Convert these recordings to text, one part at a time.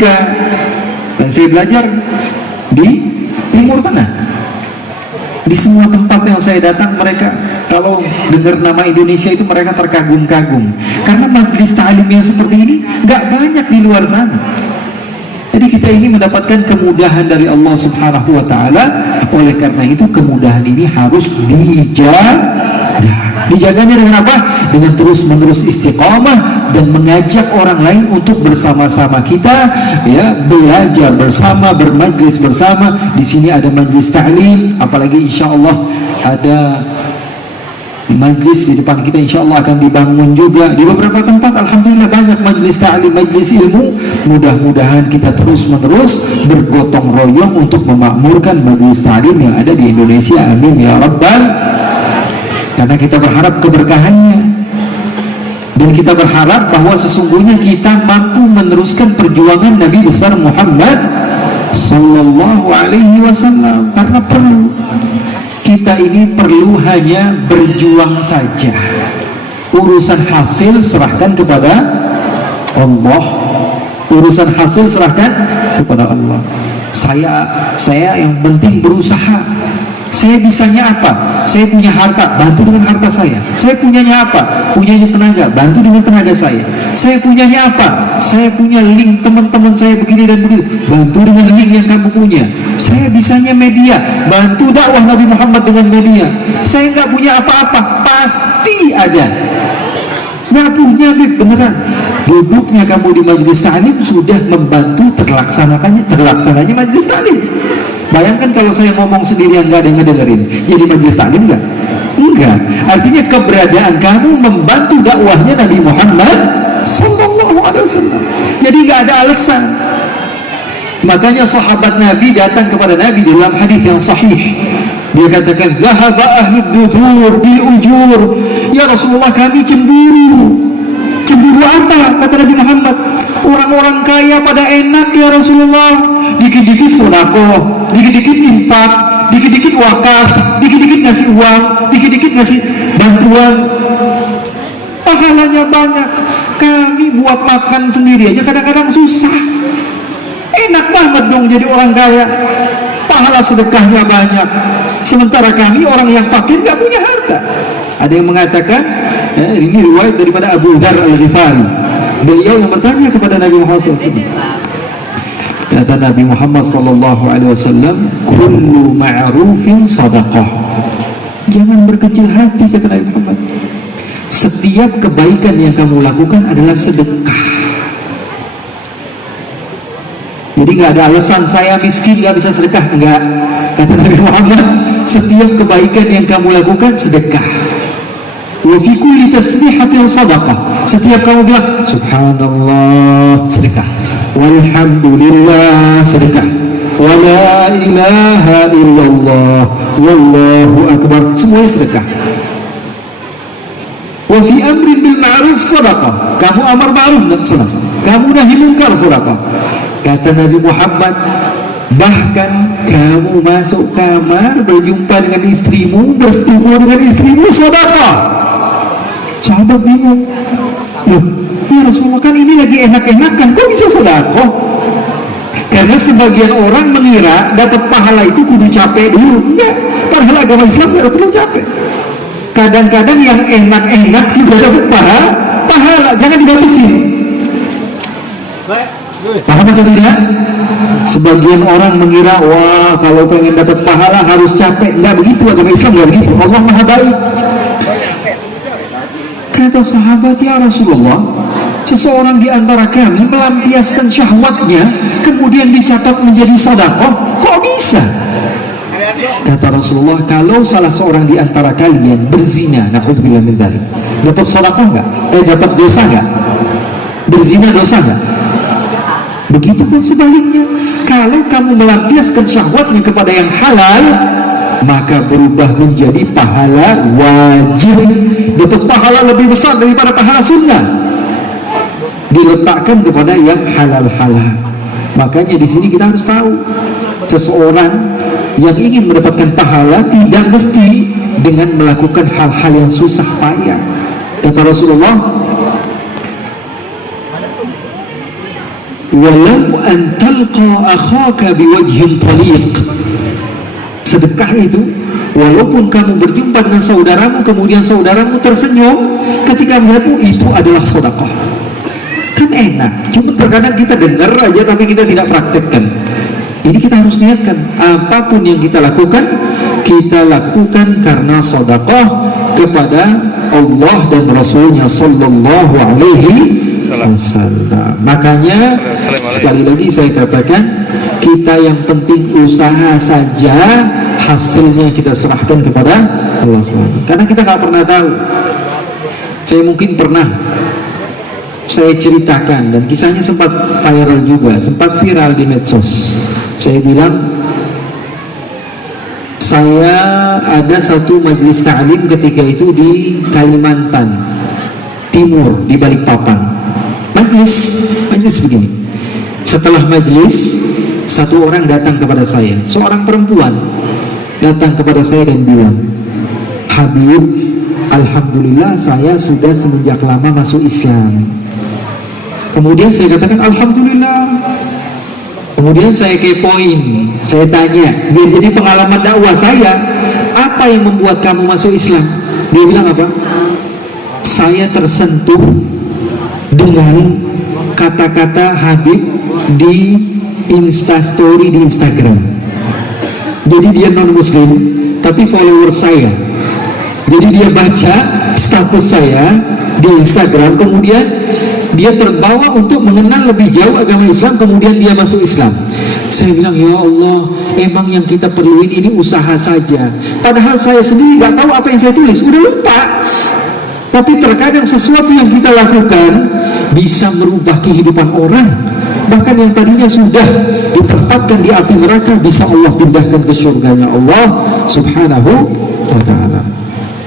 Amerika, dan saya belajar di Timur Tengah. Di semua tempat yang saya datang, mereka kalau dengar nama Indonesia itu mereka terkagum-kagum, karena majelis ta'lim yang seperti ini nggak banyak di luar sana. Jadi kita ini mendapatkan kemudahan dari Allah Subhanahu wa Ta'ala. Oleh karena itu kemudahan ini harus dijaga. Dijaganya dengan apa? Dengan terus-menerus istiqamah dan mengajak orang lain untuk bersama-sama kita, ya, belajar bersama, bermajlis bersama. Di sini ada majlis ta'lim, apalagi insya Allah ada majlis di depan kita, insya Allah akan dibangun juga di beberapa tempat. Alhamdulillah banyak majlis ta'lim, majlis ilmu. Mudah-mudahan kita terus-menerus bergotong royong untuk memakmurkan majlis ta'lim yang ada di Indonesia. Amin ya Rabbal. Karena kita berharap keberkahannya, dan kita berharap bahwa sesungguhnya kita mampu meneruskan perjuangan Nabi besar Muhammad Sallallahu Alaihi Wasallam. Karena kita ini perlu hanya berjuang saja. Urusan hasil serahkan kepada Allah. Urusan hasil serahkan kepada Allah. Saya yang penting berusaha. Saya bisanya apa? Saya punya harta, bantu dengan harta saya. Saya punyanya apa? Punyanya tenaga, bantu dengan tenaga saya. Saya punyanya apa? Saya punya link teman-teman saya begini dan begitu, bantu dengan link yang kamu punya. Saya bisanya media, bantu dakwah Nabi Muhammad dengan media. Saya nggak punya apa-apa, pasti ada. Nggak punya, Bib, beneran. Duduknya kamu di majelis ta'lim sudah membantu terlaksananya majelis ta'lim. Bayangkan kalau saya ngomong sendirian nggak ada yang ngedengerin, jadi majelis ta'lim nggak? Enggak. Artinya keberadaan kamu membantu dakwahnya Nabi Muhammad Sallallahu Alaihi Wasallam. Jadi nggak ada alasan. Makanya sahabat Nabi datang kepada Nabi dalam hadis yang sahih. Dia katakan, "Dhahaba ahlud duthur bil ujur." Ya Rasulullah, kami cemburu. Cemburu apa? Kata Nabi Muhammad. Orang-orang kaya pada enak ya Rasulullah. Dikit-dikit sedekah, dikit-dikit infak, dikit-dikit wakaf, dikit-dikit ngasih uang, dikit-dikit ngasih bantuan. Pahalanya banyak. Kami buat makan sendiri aja kadang-kadang susah. Enak banget dong jadi orang kaya. Pahala sedekahnya banyak. Sementara kami orang yang fakir gak punya harta. Ada yang mengatakan, ini riwayat daripada Abu Dzar Al-Ghifari. Beliau yang bertanya kepada Nabi Muhammad SAW. Kata Nabi Muhammad SAW, kullu ma'rufin sadaqah. Jangan berkecil hati, kata Nabi Muhammad. Setiap kebaikan yang kamu lakukan adalah sedekah. Jadi nggak ada alasan saya miskin nggak bisa sedekah, enggak. Kata Nabi Muhammad, setiap kebaikan yang kamu lakukan sedekah. Wa fi kulli tasbihatin sadaqah. Setiap kamu bilang subhanallah, sedekah. Walhamdulillah, sedekah. Wa la ilaha illallah, wallahu akbar, semuanya sedekah. Wa fi amrin bil ma'ruf sadaqah. Kamu amar ma'ruf dan sedekah. Kamu nahi munkar sedekah. Kata Nabi Muhammad, bahkan kamu masuk kamar berjumpa dengan istrimu, bersetubuh dengan istrimu, sedekah. Sahabat bingung, loh, ya Rasulullah, kan ini lagi enak-enakan, kok bisa sedekah? Karena sebagian orang mengira dapat pahala itu kudu capek dulu. Enggak, padahal agama Islam tidak perlu capek. Kadang-kadang yang enak-enak juga dapat pahala, jangan dibatasi. Paham atau tidak? Sebagian orang mengira, wah kalau pengen dapat pahala harus capek. Enggak begitu, agama Islam enggak begitu. Allah Maha Baik. Kata sahabat, ya Rasulullah, seseorang di antara kami melampiaskan syahwatnya kemudian dicatat menjadi sedekah, kok bisa? Kata Rasulullah, kalau salah seorang di antara kalian berzina, na'udzubillah min dzalik, dapat sedekah enggak? Dapat dosa enggak? Berzina dosa enggak? Begitupun sebaliknya, kalau kamu melampiaskan syahwatnya kepada yang halal, maka berubah menjadi pahala wajib. Dapat pahala lebih besar daripada pahala sunnah, diletakkan kepada yang halal-halal. Makanya di sini kita harus tahu, seseorang yang ingin mendapatkan pahala tidak mesti dengan melakukan hal-hal yang susah payah. Kata Rasulullah, walau an talqa akhaka biwajhin taliq. Sedekah itu walaupun kamu berjumpa dengan saudaramu kemudian saudaramu tersenyum ketika melihatmu, itu adalah sedekah. Kan enak, cuma terkadang kita dengar aja tapi kita tidak praktekkan. Ini kita harus niatkan, apapun yang kita lakukan karena sedekah kepada Allah dan Rasulnya Sallallahu Alaihi Wasallam. Makanya sekali lagi saya katakan, kita yang penting usaha saja, hasilnya kita serahkan kepada Allah SWT. Karena kita nggak pernah tahu. Saya mungkin pernah saya ceritakan dan kisahnya sempat viral juga, sempat viral di medsos. Saya bilang, saya ada satu majelis ta'lim ketika itu di Kalimantan Timur, di Balikpapan. Majelis begini. Setelah majelis, satu orang datang kepada saya, seorang perempuan datang kepada saya dan bilang, Habib, alhamdulillah saya sudah semenjak lama masuk Islam. Kemudian saya katakan alhamdulillah. Kemudian saya kepoin, saya tanya, biar jadi pengalaman dakwah saya, apa yang membuat kamu masuk Islam? Dia bilang apa? Saya tersentuh dengan kata-kata Habib di Instastory di Instagram. Jadi dia non muslim tapi follower saya. Jadi dia baca status saya di Instagram, kemudian dia terbawa untuk mengenal lebih jauh agama Islam, kemudian dia masuk Islam. Saya bilang, ya Allah, emang yang kita perluin ini usaha saja. Padahal saya sendiri nggak tahu apa yang saya tulis, udah lupa. Tapi terkadang sesuatu yang kita lakukan bisa merubah kehidupan orang. Bahkan yang tadinya sudah ditempatkan di api neraka bisa Allah pindahkan ke surganya Allah Subhanahu wa ta'ala.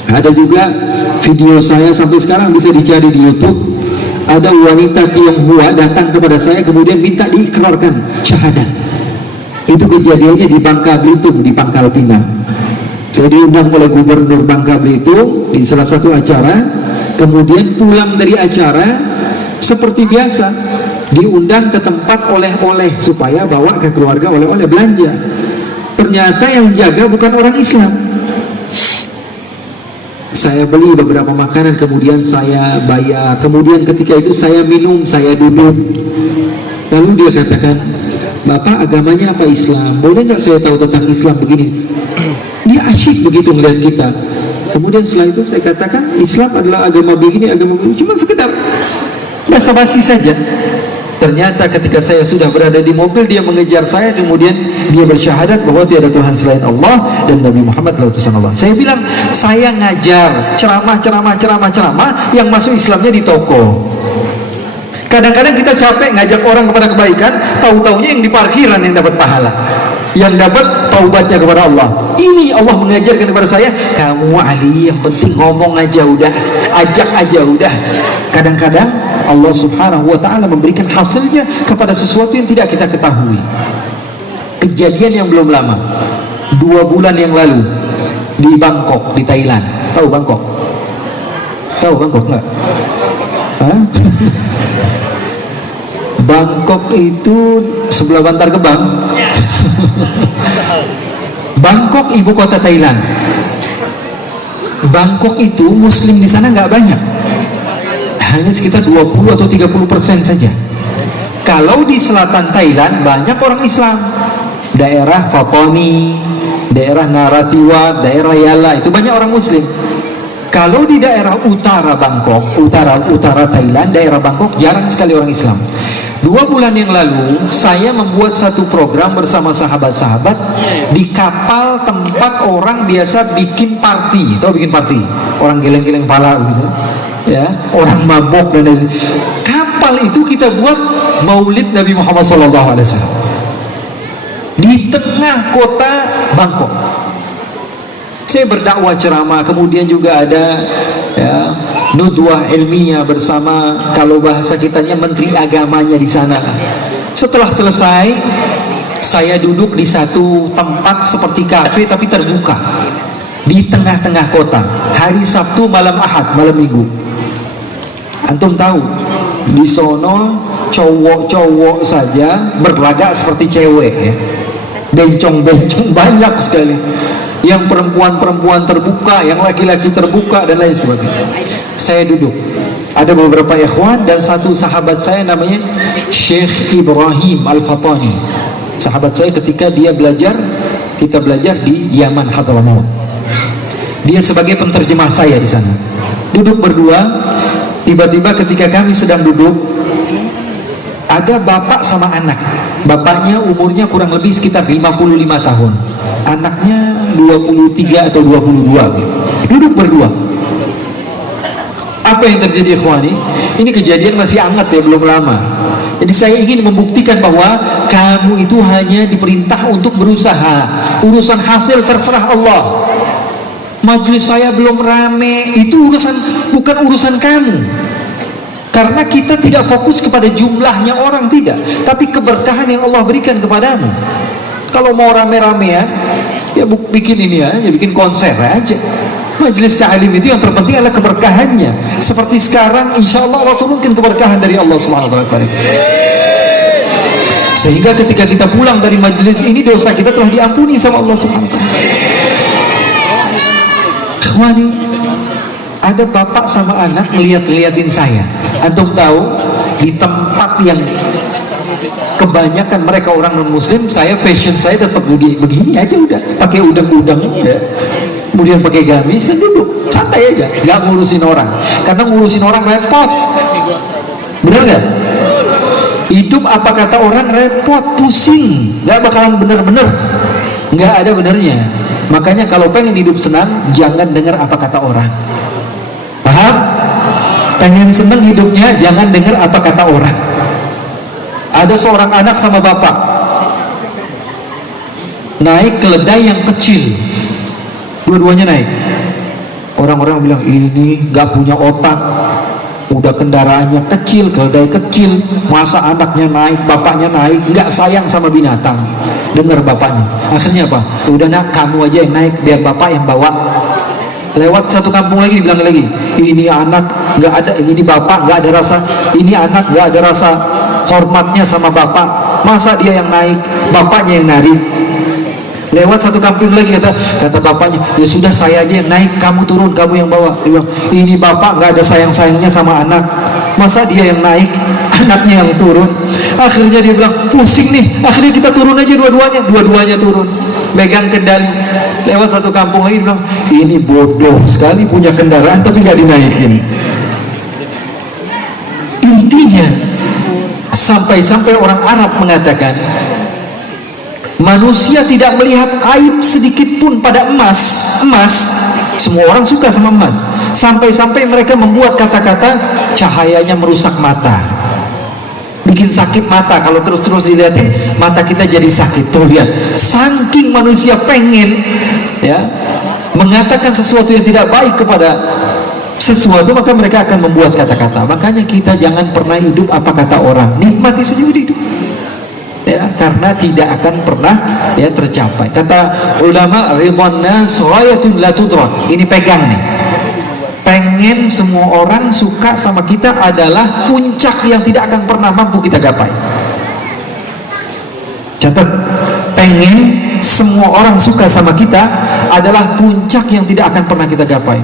Ada juga video saya sampai sekarang bisa dicari di YouTube. Ada wanita Tionghoa datang kepada saya kemudian minta diikrarkan syahadat. Itu kejadiannya di Bangka Belitung, di Pangkal Pinang. Saya diundang oleh Gubernur Bangka Belitung di salah satu acara. Kemudian pulang dari acara seperti biasa, diundang ke tempat oleh-oleh supaya bawa ke keluarga oleh-oleh belanja. Ternyata yang jaga bukan orang Islam. Saya beli beberapa makanan, kemudian saya bayar. Kemudian ketika itu saya minum, saya duduk. Lalu dia katakan, Bapak agamanya apa? Islam. Boleh nggak saya tahu tentang Islam begini? Dia asyik begitu melihat kita. Kemudian setelah itu saya katakan, Islam adalah agama begini, agama begini. Cuma sekedar basa-basi saja. Ternyata ketika saya sudah berada di mobil, dia mengejar saya, kemudian dia bersyahadat bahwa tiada Tuhan selain Allah dan Nabi Muhammad adalah utusan Allah. Saya bilang, saya ngajar ceramah yang masuk Islamnya di toko. Kadang-kadang kita capek ngajak orang kepada kebaikan, tahu-taunya yang di parkiran yang dapat pahala, yang dapat taubatnya kepada Allah. Ini Allah mengajarkan kepada saya, kamu Ali, yang penting ngomong aja udah, ajak aja udah. Kadang-kadang Allah Subhanahu wa ta'ala memberikan hasilnya kepada sesuatu yang tidak kita ketahui. Kejadian yang belum lama, 2 bulan yang lalu di Bangkok, di Thailand. Tahu Bangkok? Tahu Bangkok nggak? Hah? Bangkok itu sebelah Bantar Gebang. Bangkok ibu kota Thailand. Bangkok itu muslim di sana nggak banyak, hanya sekitar 20 atau 30% saja. Kalau di selatan Thailand banyak orang Islam, daerah Fatoni, daerah Narathiwat, daerah Yala, itu banyak orang muslim. Kalau di daerah utara Bangkok, utara Thailand, daerah Bangkok, jarang sekali orang Islam. 2 bulan yang lalu saya membuat satu program bersama sahabat-sahabat di kapal tempat orang biasa bikin party. Tahu bikin party? Orang geleng-geleng pala gitu, ya, orang mabok dan lain-lain. Kapal itu kita buat Maulid Nabi Muhammad SAW di tengah kota Bangkok. Saya berdakwah ceramah, kemudian juga ada ya, nudwah ilmiah bersama, kalau bahasa kitanya menteri agamanya di sana. Setelah selesai, saya duduk di satu tempat seperti kafe tapi terbuka di tengah-tengah kota. Hari Sabtu malam Ahad, malam Minggu. Antum tahu Di sono cowok-cowok saja berlagak seperti cewek ya. Bencong-bencong banyak sekali. Yang perempuan-perempuan terbuka, yang laki-laki terbuka dan lain sebagainya. Saya duduk. Ada beberapa ikhwan dan satu sahabat saya namanya Syekh Ibrahim Al-Fatani. Sahabat saya ketika kita belajar di Yaman Hadramaut. Dia sebagai penterjemah saya di sana. Duduk berdua, tiba-tiba ketika kami sedang duduk, ada bapak sama anak. Bapaknya umurnya kurang lebih sekitar 55 tahun. Anaknya 23 atau 22 gitu. Duduk berdua. Apa yang terjadi ikhwani? Ini kejadian masih hangat ya, belum lama. Jadi saya ingin membuktikan bahwa kamu itu hanya diperintah untuk berusaha. Urusan hasil terserah Allah. Majelis saya belum rame, itu bukan urusan kamu. Karena kita tidak fokus kepada jumlahnya orang, tidak, tapi keberkahan yang Allah berikan kepadamu. Kalau mau rame-ramean, ya bikin ini aja, bikin konser aja. Majelis ta'lim itu yang terpenting adalah keberkahannya. Seperti sekarang, insya Allah Allah turunkan keberkahan dari Allah Subhanahu wa Ta'ala. Sehingga ketika kita pulang dari majelis ini, dosa kita telah diampuni sama Allah Subhanahu wa Ta'ala. Ikhwani, ada bapak sama anak ngeliatin saya. Antum tahu, di tempat yang kebanyakan mereka orang non muslim, saya fashion saya tetap begini aja udah, pakai udang-udang ya. Kemudian pakai gamis dan duduk santai aja, nggak ngurusin orang. Karena ngurusin orang repot. Bener nggak? Hidup apa kata orang repot, pusing, nggak bakalan bener-bener, nggak ada benernya. Makanya kalau pengen hidup senang, jangan dengar apa kata orang. Paham? Pengen senang hidupnya, jangan dengar apa kata orang. Ada seorang anak sama bapak naik keledai yang kecil, dua-duanya naik. Orang-orang bilang ini gak punya otak, udah kendaraannya kecil, keledai kecil, masa anaknya naik, bapaknya naik, gak sayang sama binatang. Dengar bapaknya, akhirnya apa? Udah nak, kamu aja yang naik, biar bapak yang bawa. Lewat satu kampung lagi dibilang lagi, ini anak nggak ada, ini bapak nggak ada rasa, ini anak nggak ada rasa hormatnya sama bapak, masa dia yang naik, bapaknya yang narik. Lewat satu kampung lagi kata bapaknya, ya sudah saya aja yang naik, kamu turun, kamu yang bawa. Dia bilang, ini bapak nggak ada sayang-sayangnya sama anak, masa dia yang naik, anaknya yang turun. Akhirnya dia bilang, pusing nih, akhirnya kita turun aja dua-duanya turun, megang kendali. Lewat satu kampung lagi bilang, ini bodoh sekali punya kendaraan tapi nggak dinaikin. Intinya sampai-sampai orang Arab mengatakan, manusia tidak melihat aib sedikit pun pada emas. Semua orang suka sama emas. Sampai-sampai mereka membuat kata-kata, cahayanya merusak mata, bikin sakit mata. Kalau terus-terus dilihatin, mata kita jadi sakit. Tuh lihat, saking manusia pengen ya mengatakan sesuatu yang tidak baik kepada sesuatu, maka mereka akan membuat kata-kata. Makanya kita jangan pernah hidup apa kata orang, nikmati saja hidup ya, karena tidak akan pernah ya tercapai. Kata ulama, ridwanna ghayatun la tudrak. Ini pegang nih, pengen semua orang suka sama kita adalah puncak yang tidak akan pernah mampu kita gapai. Catat, pengen semua orang suka sama kita adalah puncak yang tidak akan pernah kita gapai.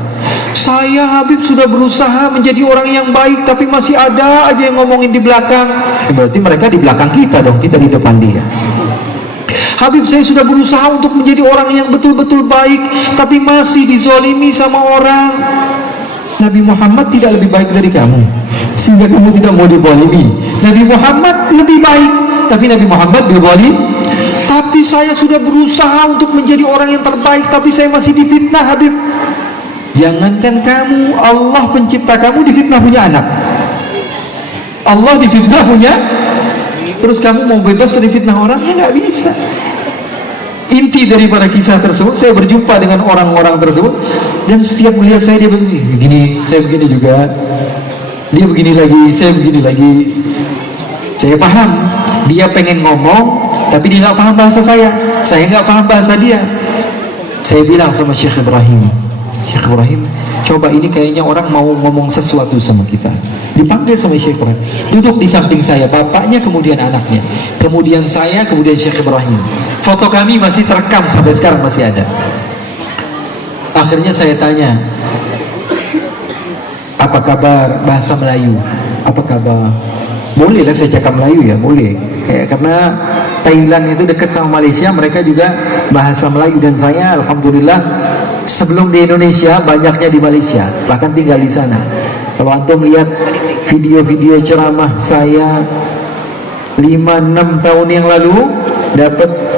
Saya Habib sudah berusaha menjadi orang yang baik, tapi masih ada aja yang ngomongin di belakang. Berarti mereka di belakang kita dong, kita di depan dia. Habib, saya sudah berusaha untuk menjadi orang yang betul-betul baik, tapi masih dizolimi sama orang. Nabi Muhammad tidak lebih baik dari kamu, sehingga kamu tidak mau dizolimi. Nabi Muhammad lebih baik, tapi Nabi Muhammad dizolimi. Tapi saya sudah berusaha untuk menjadi orang yang terbaik, tapi saya masih difitnah Habib. Jangankan kamu, Allah pencipta kamu difitnah punya anak. Allah difitnah punya, terus kamu mau bebas dari fitnah orang? Ya nggak bisa. Inti daripada kisah tersebut, saya berjumpa dengan orang-orang tersebut, dan setiap melihat saya dia begini, saya begini juga, dia begini lagi, saya begini lagi. Saya paham, dia pengen ngomong, tapi dia nggak paham bahasa saya nggak paham bahasa dia. Saya bilang sama Syekh Ibrahim, coba ini kayaknya orang mau ngomong sesuatu sama kita. Dipanggil sama Syekh Ibrahim, duduk di samping saya, bapaknya, kemudian anaknya, kemudian saya, kemudian Syekh Ibrahim. Foto kami masih terekam sampai sekarang, masih ada. Akhirnya saya tanya, apa kabar bahasa Melayu? Apa kabar? Boleh lah saya cakap Melayu ya, boleh. Karena Thailand itu dekat sama Malaysia, mereka juga bahasa Melayu, dan saya alhamdulillah sebelum di Indonesia banyaknya di Malaysia, bahkan tinggal di sana. Kalau antum lihat video-video ceramah saya 5-6 tahun yang lalu,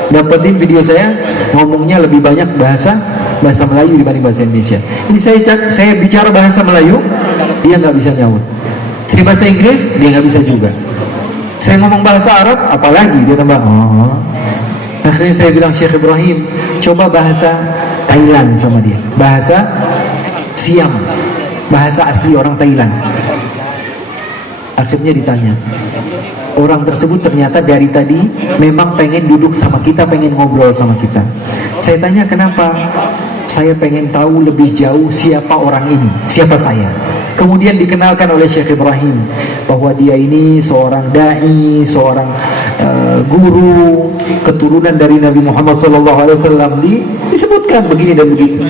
dapetin video saya ngomongnya lebih banyak bahasa Melayu dibanding bahasa Indonesia. Ini saya bicara bahasa Melayu, dia nggak bisa nyaut. Saya bahasa Inggris, dia nggak bisa juga. Saya ngomong bahasa Arab, apalagi dia tambah oh. Akhirnya saya bilang, Syekh Ibrahim, coba bahasa Thailand sama dia, bahasa Siam, bahasa asli orang Thailand. Akhirnya ditanya, orang tersebut ternyata dari tadi memang pengen duduk sama kita, pengen ngobrol sama kita. Saya tanya kenapa? Saya pengen tahu lebih jauh siapa orang ini, siapa saya. Kemudian dikenalkan oleh Syekh Ibrahim bahwa dia ini seorang dai, seorang guru, keturunan dari Nabi Muhammad SAW. Disebutkan begini dan begitu,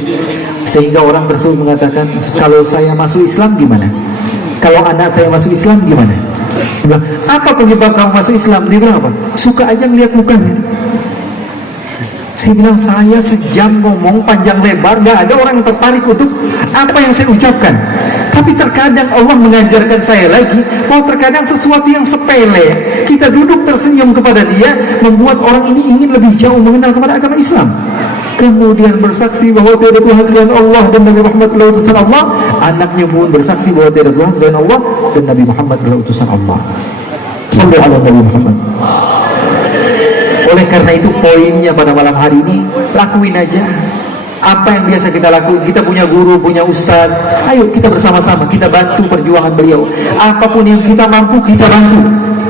sehingga orang tersebut mengatakan, kalau saya masuk Islam gimana? Kalau anak saya masuk Islam gimana? Dia bilang, apa penyebab kamu masuk Islam? Dia bilang apa? Suka aja ngeliat mukanya. Saya bilang, saya sejam ngomong panjang lebar, gak ada orang yang tertarik untuk apa yang saya ucapkan. Tapi terkadang Allah mengajarkan saya lagi bahwa terkadang sesuatu yang sepele, kita duduk tersenyum kepada dia, membuat orang ini ingin lebih jauh mengenal kepada agama Islam. Kemudian bersaksi bahwa tiada Tuhan selain Allah dan Nabi Muhammad adalah utusan Allah. Anaknya pun bersaksi bahwa tiada Tuhan selain Allah dan Nabi Muhammad adalah utusan Allah. Sallallahu alaihi Nabi Muhammad. Oleh karena itu poinnya pada malam hari ini, lakuin aja apa yang biasa kita lakuin. Kita punya guru, punya ustaz, ayo kita bersama-sama, kita bantu perjuangan beliau. Apapun yang kita mampu, kita bantu.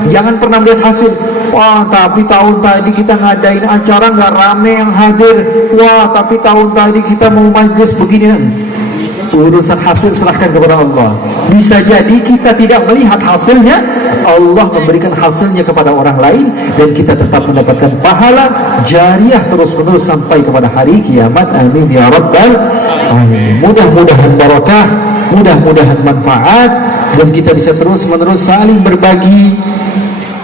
Jangan pernah melihat hasil, wah tapi tahun tadi kita ngadain acara nggak rame yang hadir, wah tapi tahun tadi kita mau majlis begini. Urusan hasil serahkan kepada Allah. Bisa jadi kita tidak melihat hasilnya, Allah memberikan hasilnya kepada orang lain, dan kita tetap mendapatkan pahala jariah terus-menerus sampai kepada hari kiamat. Amin ya rabbal alamin. Mudah-mudahan barakah, mudah-mudahan manfaat, dan kita bisa terus-menerus saling berbagi.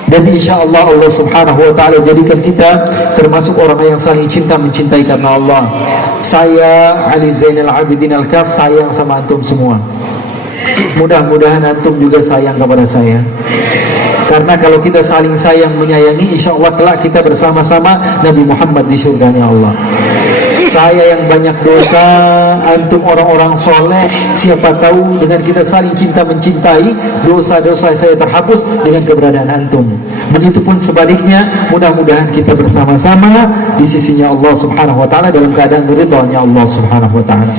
Dan insya Allah Allah subhanahu wa ta'ala jadikan kita termasuk orang yang saling cinta mencintai karena Allah. Saya Ali Zainal Abidin Al-Kaf sayang sama antum semua. Mudah-mudahan antum juga sayang kepada saya. Karena kalau kita saling sayang menyayangi, insya Allah kelak kita bersama-sama Nabi Muhammad di surganya Allah. Saya yang banyak dosa, antum orang-orang soleh, siapa tahu dengan kita saling cinta mencintai, dosa-dosa saya terhapus dengan keberadaan antum. Begitupun sebaliknya, mudah-mudahan kita bersama-sama di sisinya Allah subhanahu wa ta'ala dalam keadaan ridhanya Allah subhanahu wa ta'ala.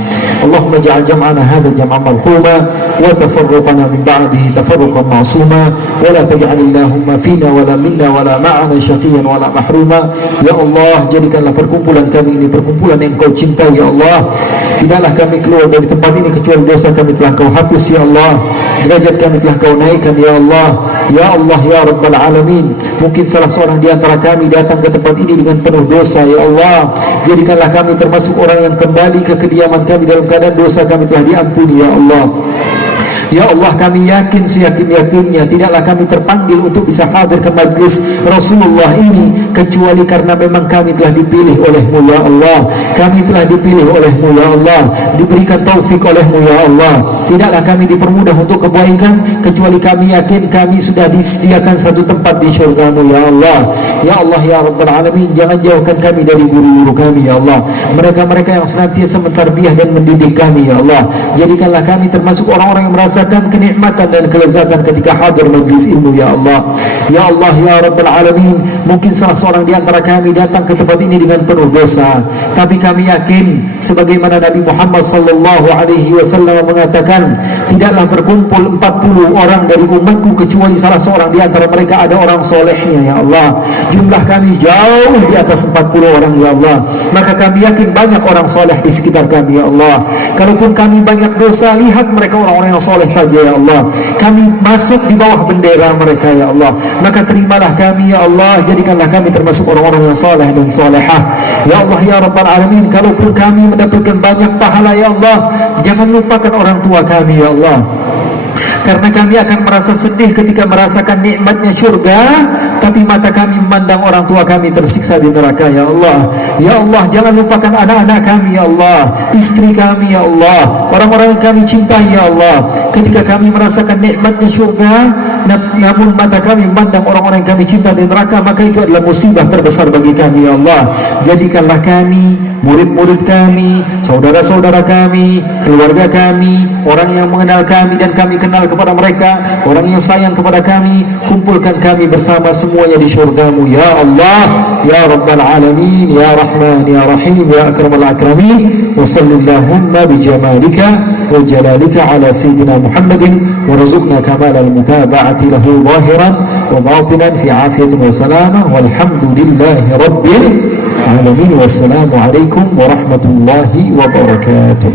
Allahumma ja'al jam'ana hadha jam'an marhuma wa tafarruqana min ba'dihi tafarruqan ma'suma wa la taj'al Allahumma fina wa la minna wa la ma'ana syaqiyan wa la mahruma. Ya Allah, jadikanlah perkumpulan kami ini perkumpulan yang Kau cintai ya Allah. Tidaklah kami keluar dari tempat ini kecuali dosa kami telah Kau hapus ya Allah, derajat kami telah Kau naikkan ya Allah. Ya Allah ya Rabbal Alamin, mungkin salah seorang di antara kami datang ke tempat ini dengan penuh dosa ya Allah. Jadikanlah kami termasuk orang yang kembali ke kediaman kami dalam keadaan dosa kami telah diampuni ya Allah. Ya Allah, kami yakin seyakin-yakinnya tidaklah kami terpanggil untuk bisa hadir ke majlis Rasulullah ini kecuali karena memang kami telah dipilih oleh-Mu ya Allah. Kami telah dipilih oleh-Mu ya Allah, diberikan taufik oleh-Mu ya Allah. Tidaklah kami dipermudah untuk kebaikan kecuali kami yakin kami sudah disediakan satu tempat di syurga-Mu ya Allah. Ya Allah ya Rabbal Alamin, jangan jauhkan kami dari guru-guru kami ya Allah, mereka-mereka yang senantiasa mentarbiyah dan mendidik kami ya Allah. Jadikanlah kami termasuk orang-orang yang merasa merasakan kenikmatan dan kelezatan ketika hadir majlis ilmu ya Allah. Ya Allah ya Rabbal Alamin, mungkin salah seorang di antara kami datang ke tempat ini dengan penuh dosa, tapi kami yakin sebagaimana Nabi Muhammad sallallahu alaihi wasallam mengatakan, tidaklah berkumpul 40 orang dari umatku kecuali salah seorang di antara mereka ada orang solehnya ya Allah. Jumlah kami jauh di atas 40 orang ya Allah, maka kami yakin banyak orang soleh di sekitar kami ya Allah. Kalaupun kami banyak dosa, lihat mereka orang-orang yang soleh saja ya Allah. Kami masuk di bawah bendera mereka ya Allah, maka terimalah kami ya Allah, jadikanlah kami termasuk orang-orang yang soleh dan solehah ya Allah ya Rabbal Alamin. Kalaupun kami mendapatkan banyak pahala ya Allah, jangan lupakan orang tua kami ya Allah, karena kami akan merasa sedih ketika merasakan nikmatnya syurga, tapi mata kami memandang orang tua kami tersiksa di neraka ya Allah. Ya Allah, jangan lupakan anak-anak kami ya Allah, istri kami ya Allah, orang-orang yang kami cintai ya Allah. Ketika kami merasakan nikmatnya syurga, namun mata kami memandang orang-orang yang kami cinta di neraka, maka itu adalah musibah terbesar bagi kami ya Allah. Jadikanlah kami, murid-murid kami, saudara-saudara kami, keluarga kami, orang yang mengenal kami dan kami kenal kepada mereka, orang yang sayang kepada kami, kumpulkan kami bersama semuanya di syurgamu ya Allah ya Rabbal Alamin ya Rahman ya Rahim ya Akramal Akramin. Wa sallallahumma bijamalika wa jalalika ala sayyidina Muhammadin warzuqna kamal al-mutaba'ati lahu zahiran wa batinan fi afiyatin wa salamah walhamdulillahi rabbil alamin. Wassalamu alaikum warahmatullahi wabarakatuh.